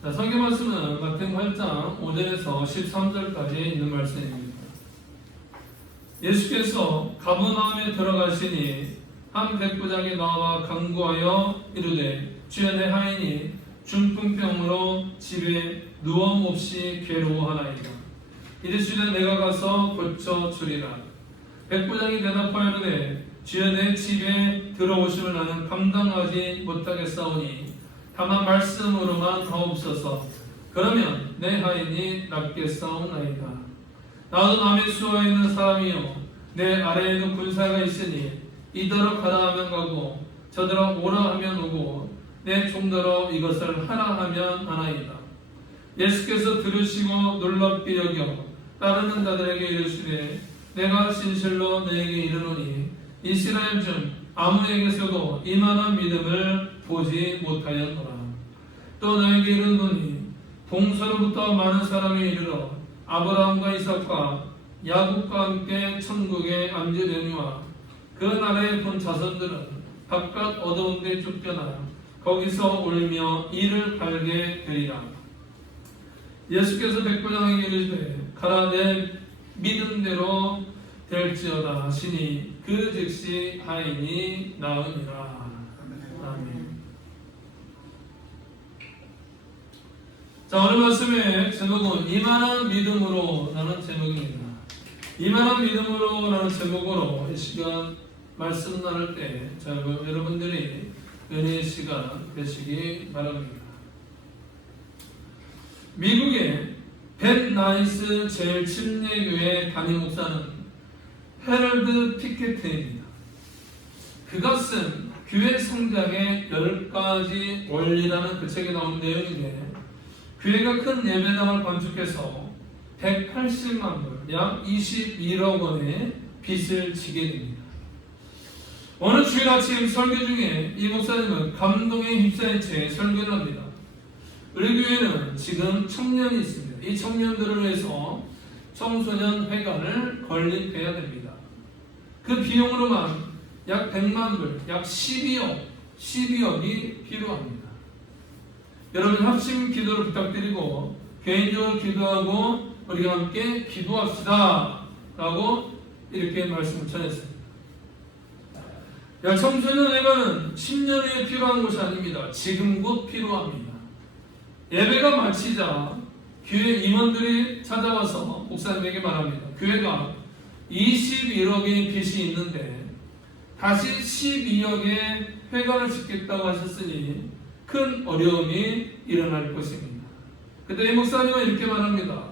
자, 성경 말씀은 마태복음 8장 5절에서 13절까지 있는 말씀입니다. 예수께서 가버나움에 들어가시니 한 백부장이 나와 간구하여 이르되 주여 내 하인이 중풍병으로 집에 누워몹시 괴로워하나이다. 이르시되 내가 가서 고쳐주리라. 백부장이 대답하여 이르되 주여 내 집에 들어오심을 나는 감당하지 못하겠사오니 다만 말씀으로만 하옵소서. 그러면 내 하인이 낫겠사오나이다. 나도 남의 수하에 있는 사람이요 내 아래에는 군사가 있으니 이더러 가라 하면 가고 저더러 오라 하면 오고 내 종더러 이것을 하라 하면 하나이다. 예수께서 들으시고 놀랍게 여겨 따르는 자들에게 이르시되 내가 진실로 너에게 이르노니 이스라엘 중 아무에게서도 이만한 믿음을 보지 못하였노라. 또 너에게 이르노니 동서로부터 많은 사람이 이르러 아브라함과 이삭과 야곱과 함께 천국에 안주되니와 그 나라에 본 자손들은 바깥 어두운 데 쫓겨나 거기서 울며 이를 갈게 되리라. 예수께서 백부장에게 이르시되 가라 내 믿음대로 될지어다 하시니 그 즉시 하인이 나으니라. 아멘. 자, 오늘 말씀의 제목은 이만한 믿음으로 라는 제목입니다. 이만한 믿음으로 라는 제목으로 이 시간 말씀 나눌 때 여러분들이 은혜의 시간 되시기 바랍니다. 미국의 벤 나이스 제일 침례교회 담임 목사는 헤럴드 피케트입니다. 그가 쓴 교회 성장의 10가지 원리라는 그 책에 나온 내용인데 교회가 큰 예배당을 건축해서 180만 불, 약 21억 원의 빚을 지게 됩니다. 어느 주일 아침 설교 중에 이 목사님은 감동에 휩싸인 채 설교를 합니다. 우리 교회는 지금 청년이 있습니다. 이 청년들을 위해서 청소년 회관을 건립해야 됩니다. 그 비용으로만 약 100만 불, 약 12억이 필요합니다. 여러분 합심 기도를 부탁드리고 개인적으로 기도하고 우리가 함께 기도합시다 라고 이렇게 말씀을 전했습니다. 청소년 회관은 10년 후에 필요한 것이 아닙니다. 지금 곧 필요합니다. 예배가 마치자 교회 임원들이 찾아와서 목사님에게 말합니다. 교회가 21억의 빚이 있는데 다시 12억의 회관을 짓겠다고 하셨으니 큰 어려움이 일어날 것입니다. 그때 이 목사님은 이렇게 말합니다.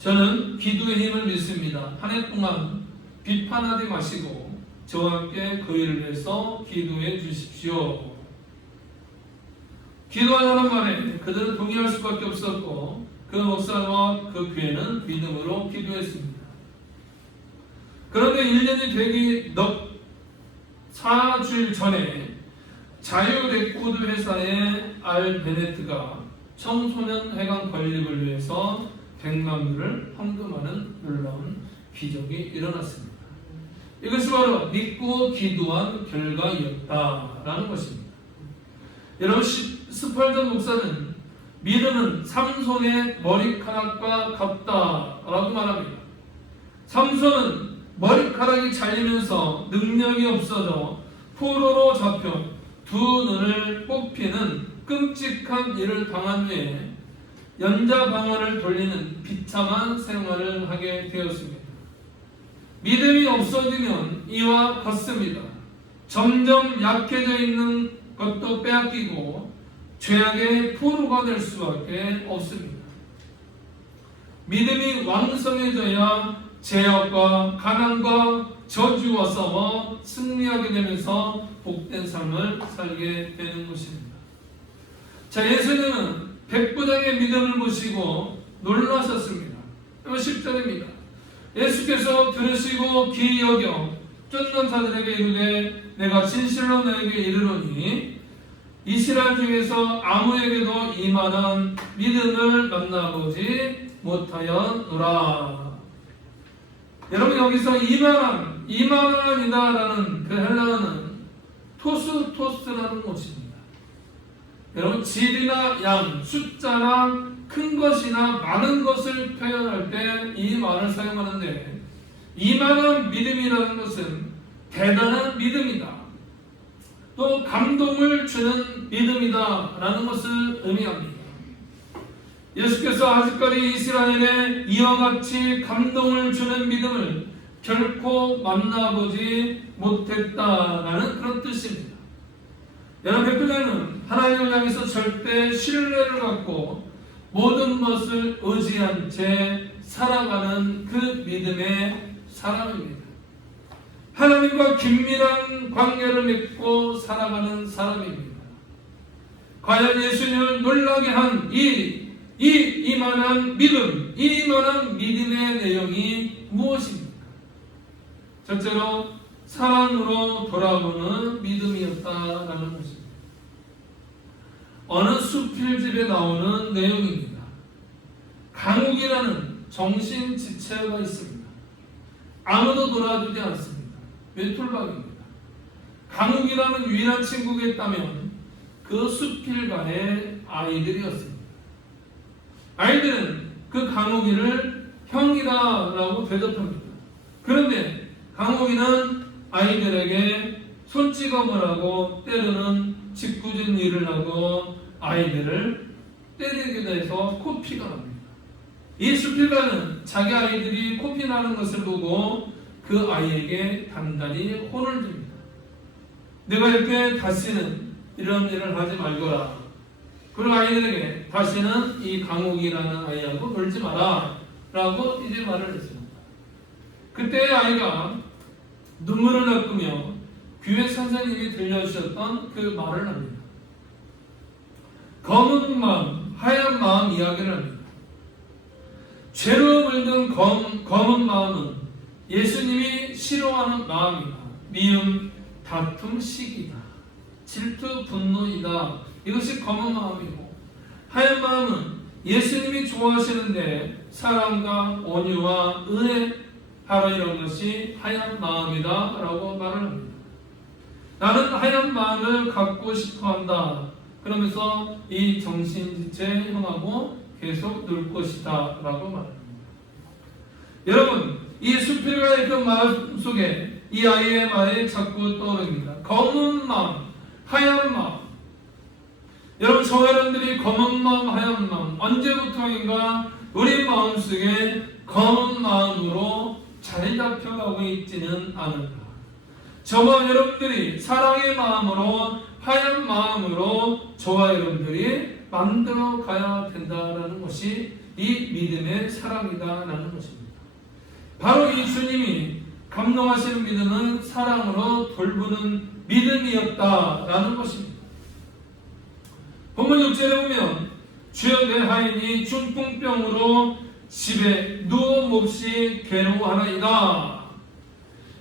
저는 기도의 힘을 믿습니다. 한 해 동안 비판하지 마시고 저와 함께 그 일을 위해서 기도해 주십시오. 기도하라는 말에 그들은 동의할 수밖에 없었고 그 목사와 그 교회는 믿음으로 기도했습니다. 그런데 1년이 되기 4주일 전에 자유 레코드 회사의 알 베네트가 청소년 회관 건립을 위해서 100만 불을 헌금하는 놀라운 기적이 일어났습니다. 이것이 바로 믿고 기도한 결과였다라는 것입니다. 여러분 스펄전 목사는 믿음은 삼손의 머리카락과 같다라고 말합니다. 삼손은 머리카락이 잘리면서 능력이 없어져 포로로 잡혀 두 눈을 뽑히는 끔찍한 일을 당한 후에 연자방언을 돌리는 비참한 생활을 하게 되었습니다. 믿음이 없어지면 이와 같습니다. 점점 약해져 있는 것도 빼앗기고 죄악의 포로가 될 수밖에 없습니다. 믿음이 왕성해져야 제약과 가난과 저주와 싸워 승리하게 되면서 복된 삶을 살게 되는 것입니다. 자, 예수님은 백부장의 믿음을 보시고 놀라셨습니다. 10절입니다. 예수께서 들으시고 귀히 여겨 쫓는 자들에게 이르되 내가 진실로 너에게 이르노니 이스라엘 중에서 아무에게도 이만한 믿음을 만나보지 못하였노라. 여러분 여기서 이만한이다라는 그 헬라어는 토스라는 것입니다. 여러분, 질이나 양, 숫자나 큰 것이나 많은 것을 표현할 때 이 말을 사용하는데, 이만한 믿음이라는 것은 대단한 믿음이다, 또 감동을 주는 믿음이다 라는 것을 의미합니다. 예수께서 아직까지 이스라엘에 이와 같이 감동을 주는 믿음을 결코 만나보지 못했다라는 그런 뜻입니다. 여러분, 백부장은 하나님을 향해서 절대 신뢰를 갖고 모든 것을 의지한 채 살아가는 그 믿음의 사람입니다. 하나님과 긴밀한 관계를 맺고 살아가는 사람입니다. 과연 예수님을 놀라게 한 이만한 믿음, 이만한 믿음의 내용이 무엇입니까? 첫째로 사랑으로 돌아보는 믿음이었다라는 것입니다. 어느 수필집에 나오는 내용입니다. 강욱이라는 정신지체가 있습니다. 아무도 놀아주지 않습니다. 외톨박입니다. 강욱이라는 유일한 친구가 있다면 그 수필가의 아이들이었습니다. 아이들은 그 강욱이를 형이다라고 대접합니다. 그런데 강욱이는 아이들에게 손찌검을 하고 때로는 짓궂은 일을 하고 아이들을 때리기도 해서 코피가 납니다. 이 수필가는 자기 아이들이 코피 나는 것을 보고 그 아이에게 단단히 혼을 줍니다. 내가 이렇게 다시는 이런 일을 하지 말거라. 그리고 아이들에게 다시는 이 강욱이라는 아이하고 놀지 마라 라고 이제 말을 했습니다. 그때 아이가 눈물을 닦으며 교회 선생님이 들려주셨던 그 말을 합니다. 검은 마음, 하얀 마음 이야기를 합니다. 죄로 물든 검은 마음은 예수님이 싫어하는 마음이다. 미움, 다툼, 시기다. 질투, 분노이다. 이것이 검은 마음이고, 하얀 마음은 예수님이 좋아하시는데 사랑과 온유와 은혜, 바로 이런 것이 하얀 마음이다 라고 말을 합니다. 나는 하얀 마음을 갖고 싶어한다. 그러면서 이 정신지체 형하고 계속 놀 것이다 라고 말합니다. 여러분, 이 수필가의 그 마음 속에 이 아이의 말이 자꾸 떠오릅니다. 검은 마음, 하얀 마음. 여러분, 저와 여러분들이 검은 마음, 하얀 마음, 언제부터인가 우리 마음속에 검은 마음으로 자리 잡혀가고 있지는 않은가. 저와 여러분들이 사랑의 마음으로, 하얀 마음으로 저와 여러분들이 만들어 가야 된다는 것이 이 믿음의 사랑이다라는 것입니다. 바로 이 주님이 감동하시는 믿음은 사랑으로 돌보는 믿음이었다라는 것입니다. 본문 6절에 보면 주여 내 하인이 중풍병으로 집에 누움없이 괴로워하나이다.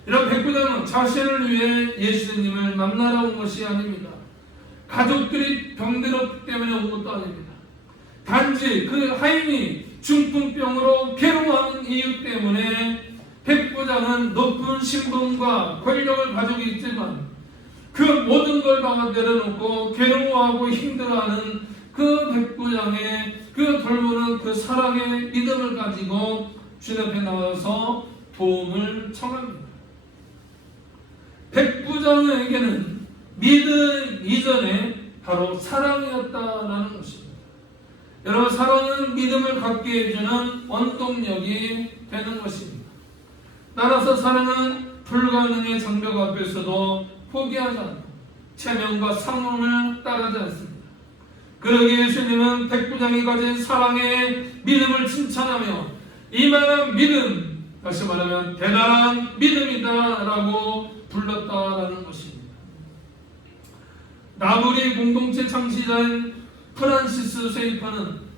이런 백부장은 자신을 위해 예수님을 만나러 온 것이 아닙니다. 가족들이 병들었기 때문에 온 것도 아닙니다. 단지 그 하인이 중풍병으로 괴로워하는 이유 때문에 백부장은 높은 신분과 권력을 가지고 있지만 그 모든 걸 다 내려놓고 괴로워하고 힘들어하는 그 백부장의 그 돌보는 그 사랑의 믿음을 가지고 주님 앞에 나와서 도움을 청합니다. 백부장에게는 믿음 이전에 바로 사랑이었다라는 것입니다. 여러분, 사랑은 믿음을 갖게 해주는 원동력이 되는 것입니다. 따라서 사랑은 불가능의 장벽 앞에서도 포기하지 않고 체면과 상황을 따르지 않습니다. 그러기에 예수님은 백부장이 가진 사랑의 믿음을 칭찬하며 이만한 믿음, 다시 말하면 대단한 믿음이다 라고 불렀다라는 것입니다. 나부리 공동체 창시자인 프란시스 세이퍼는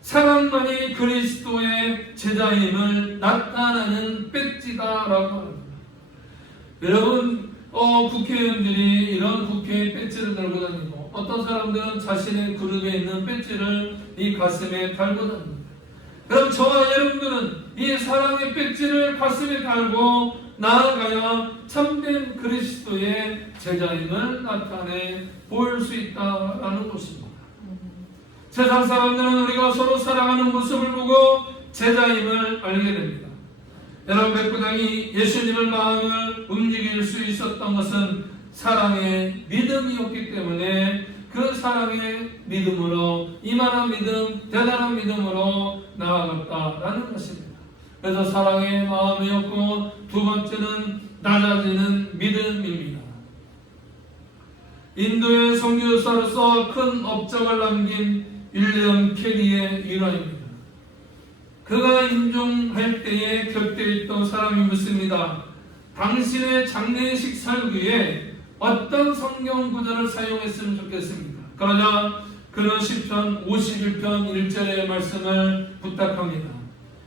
사랑만이 그리스도의 제자임을 나타내는 배지다라고 합니다. 여러분, 국회의원들이 이런 국회의 배지를 달고 다니고 어떤 사람들은 자신의 그룹에 있는 배지를 이 가슴에 달고 다닙니다. 그럼 저와 여러분들은 이 사랑의 배지를 가슴에 달고 나아가야 참된 그리스도의 제자임을 나타내 보일 수 있다라는 것입니다. 세상 사람들은 우리가 서로 사랑하는 모습을 보고 제자임을 알게 됩니다. 여러분, 백부장이 예수님의 마음을 움직일 수 있었던 것은 사랑의 믿음이었기 때문에 그 사랑의 믿음으로, 이만한 믿음, 대단한 믿음으로 나아갔다라는 것입니다. 그래서 사랑의 마음이었고, 두 번째는 낮아지는 믿음입니다. 인도의 선교사로서 큰 업적을 남긴 윌리엄 캐리의 일화입니다. 그가 임종할 때에 곁에 있던 사람이 묻습니다. 당신의 장례식 설교에 어떤 성경 구절을 사용했으면 좋겠습니까? 그러자 그는 시편 51편 1절의 말씀을 부탁합니다.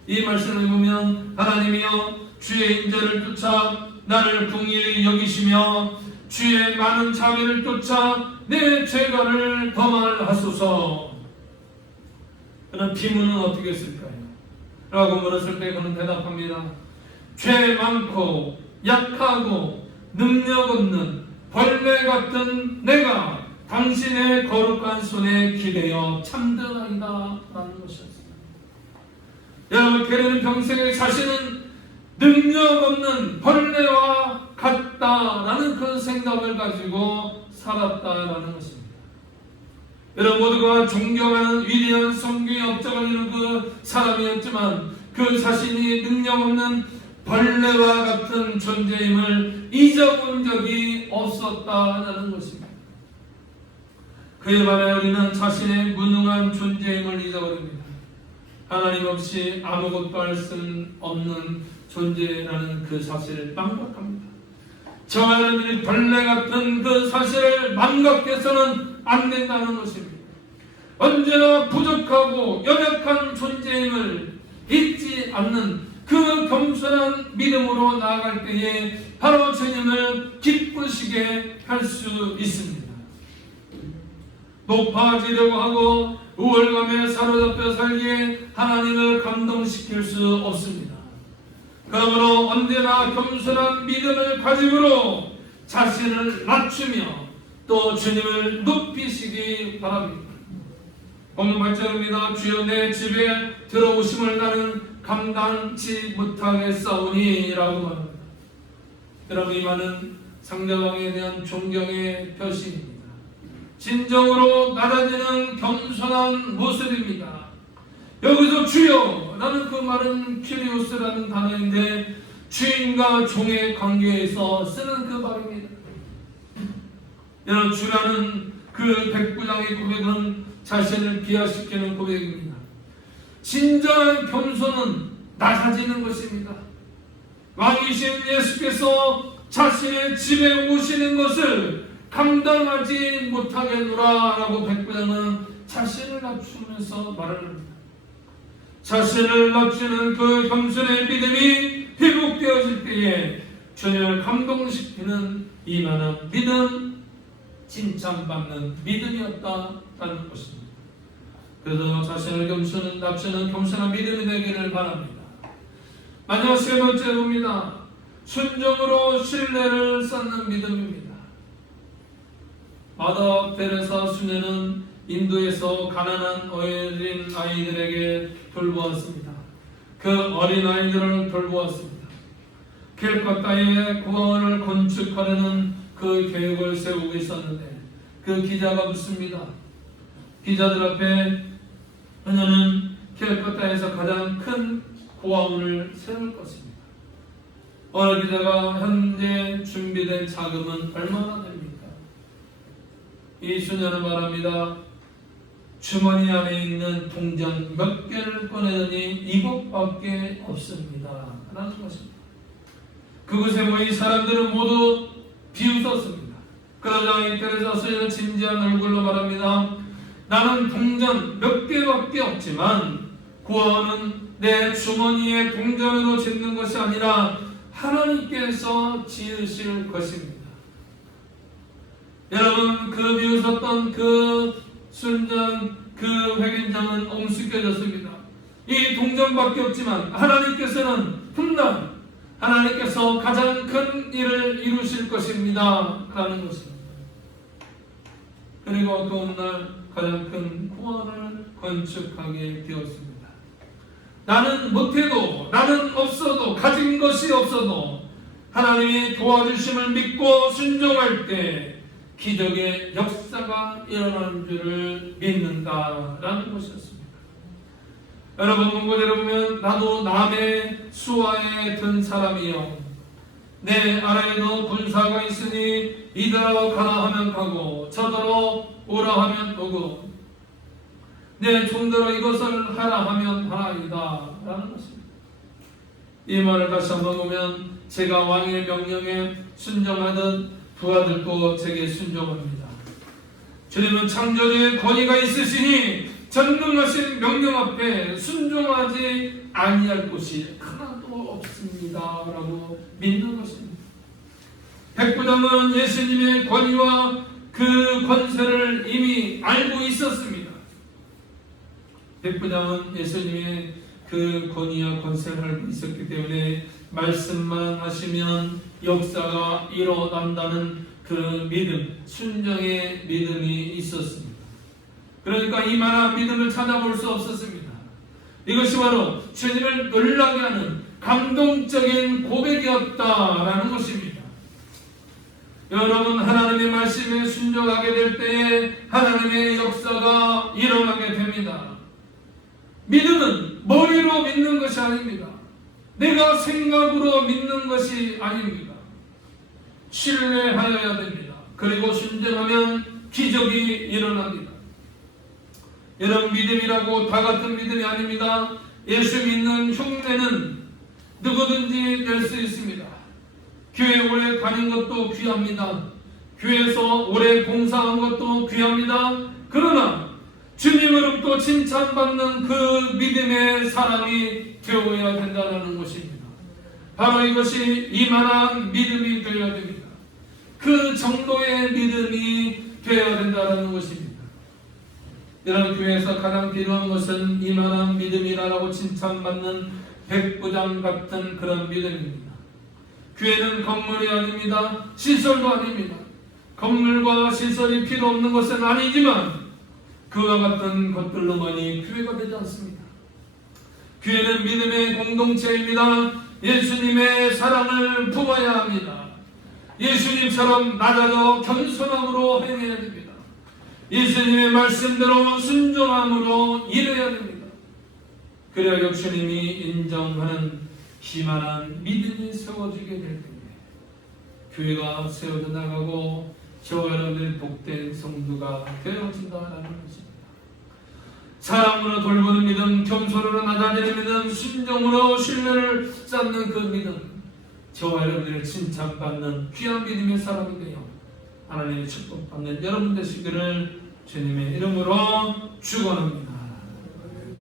이 말씀을 보면 하나님이여 주의 인자를 쫓아 나를 긍휼히 여기시며 주의 많은 자비를 쫓아 내 죄가를 범할하소서. 그는 비문은 어떻게 했을까요? 라고 물었을 때 그는 대답합니다. 죄 많고 약하고 능력 없는 벌레 같은 내가 당신의 거룩한 손에 기대어 참되나이다 라는 것이었습니다. 여러분, 걔는 평생에 자신은 능력 없는 벌레와 같다라는 그 생각을 가지고 살았다라는 것입니다. 여러분, 모두가 존경하는 위대한 선교의 업적을 이룬 그 사람이었지만 그 자신이 능력 없는 벌레와 같은 존재임을 잊어본 적이 없었다라는 것입니다. 그에 반해 우리는 자신의 무능한 존재임을 잊어버립니다. 하나님 없이 아무것도 할 수 없는 존재라는 그 사실을 망각합니다. 저 하나님이 벌레 같은 그 사실을 망각해서는 안 된다는 것입니다. 언제나 부족하고 연약한 존재임을 잊지 않는 그 겸손한 믿음으로 나아갈 때에 바로 주님을 기쁘시게 할 수 있습니다. 높아지려고 하고 우월감에 사로잡혀 살기에 하나님을 감동시킬 수 없습니다. 그러므로 언제나 겸손한 믿음을 가지고 자신을 낮추며 또 주님을 높이시기 바랍니다. 본문 8절입니다. 주여 내 집에 들어오심을 나는 감당치 못하겠사오니 라고 말합니다. 여러분, 이 말은 상대방에 대한 존경의 표시입니다. 진정으로 낮아지는 겸손한 모습입니다. 여기서 주여 라는 그 말은 키리오스라는 단어인데 주인과 종의 관계에서 쓰는 그 말입니다. 여러분, 주라는 그 백부장의 고백은 자신을 비하시키는 고백입니다. 진정한 겸손은 낮아지는 것입니다. 왕이신 예수께서 자신의 집에 오시는 것을 감당하지 못하겠노라 라고 백부장은 자신을 낮추면서 말을 합니다. 자신을 낮추는 그 겸손의 믿음이 회복되어질 때에 주님을 감동시키는 이만한 믿음, 칭찬받는 믿음이었다라는 것입니다. 그래서 자신을 낮추는 겸손한 믿음이 되기를 바랍니다. 마지막 세 번째 봅니다. 순종으로 신뢰를 쌓는 믿음입니다. 마더 테레사 수녀는 인도에서 가난한 어린 아이들에게 돌보았습니다. 그 어린 아이들을 돌보았습니다. 캘커타에 고아원을 건축하려는 그 계획을 세우고 있었는데 그 기자가 묻습니다. 기자들 앞에 그녀는 캘커타에서 가장 큰 고아원을 세울 것입니다. 어느 기자가 현재 준비된 자금은 얼마나 됩니까? 이 수녀는 말합니다. 주머니 안에 있는 동전 몇 개를 꺼내더니 이것밖에 없습니다 라는 것입니다. 그곳에 모인 사람들은 모두 비웃었습니다. 그러자 이 테레사 수녀는 진지한 얼굴로 말합니다. 나는 동전 몇 개밖에 없지만 고아원은 내 주머니에 동전으로 짓는 것이 아니라 하나님께서 지으실 것입니다. 여러분, 그 비웃었던 그 순간 그 회개장은 엄숙해졌습니다. 이 동전밖에 없지만 하나님께서는 훗날 하나님께서 가장 큰 일을 이루실 것입니다 라는 것입니다. 그리고 그 훗날 가장 큰 구원을 건축하게 되었습니다. 나는 못해도, 나는 없어도, 가진 것이 없어도 하나님이 도와주심을 믿고 순종할 때 기적의 역사가 일어나는 줄을 믿는다라는 것이었습니다. 여러분, 문구대로 보면 나도 남의 수하에 든 사람이요 내 아래에도 군사가 있으니 이더러 가라 하면 가고 저더러 오라 하면 오고 내 종들어 이것을 하라 하면 하나이다 라는 것입니다. 이 말을 다시 한번 보면 제가 왕의 명령에 순종하듯 부하들도 제게 순종합니다. 주님은 창조주의 권위가 있으시니 전능하신 명령 앞에 순종하지 아니할 곳이 하나도 없습니다 라고 믿는 것입니다. 백부장은 예수님의 권위와 그 권세를 이미 알고 있었습니다. 백부장은 예수님의 그 권위와 권세를 알고 있었기 때문에 말씀만 하시면 역사가 일어난다는 그 믿음, 순종의 믿음이 있었습니다. 그러니까 이만한 믿음을 찾아볼 수 없었습니다. 이것이 바로 주님을 놀라게 하는 감동적인 고백이었다라는 것입니다. 여러분, 하나님의 말씀에 순종하게 될 때에 하나님의 역사가 일어나게 됩니다. 믿음은 머리로 믿는 것이 아닙니다. 내가 생각으로 믿는 것이 아닙니다. 신뢰하여야 됩니다. 그리고 순종하면 기적이 일어납니다. 여러분, 믿음이라고 다 같은 믿음이 아닙니다. 예수 믿는 흉내는 누구든지 낼 수 있습니다. 교회 오래 다닌 것도 귀합니다. 교회에서 오래 봉사한 것도 귀합니다. 그러나 주님으로부터 칭찬받는 그 믿음의 사람이 되어야 된다는 것입니다. 바로 이것이 이만한 믿음이 되어야 됩니다. 그 정도의 믿음이 되어야 된다는 것입니다. 이런 교회에서 가장 필요한 것은 이만한 믿음이라고 칭찬받는 백부장 같은 그런 믿음입니다. 교회는 건물이 아닙니다. 시설도 아닙니다. 건물과 시설이 필요 없는 것은 아니지만 그와 같은 것들로만이 교회가 되지 않습니다. 교회는 믿음의 공동체입니다. 예수님의 사랑을 품어야 합니다. 예수님처럼 낮아져 겸손함으로 행해야 됩니다. 예수님의 말씀대로 순종함으로 일해야 됩니다. 그래야 주님이 인정하는 기만한 믿음이 세워지게 될 텐데 교회가 세워져 나가고 저와 여러분의 복된 성도가 되어진다는 것입니다. 사랑으로 돌보는 믿음, 겸손으로 낮아지는 믿음, 순종으로 신뢰를 쌓는 그 믿음, 저와 여러분을 칭찬받는 귀한 믿음의 사람이 되어 하나님의 축복받는 여러분 되시기를 주님의 이름으로 축원합니다.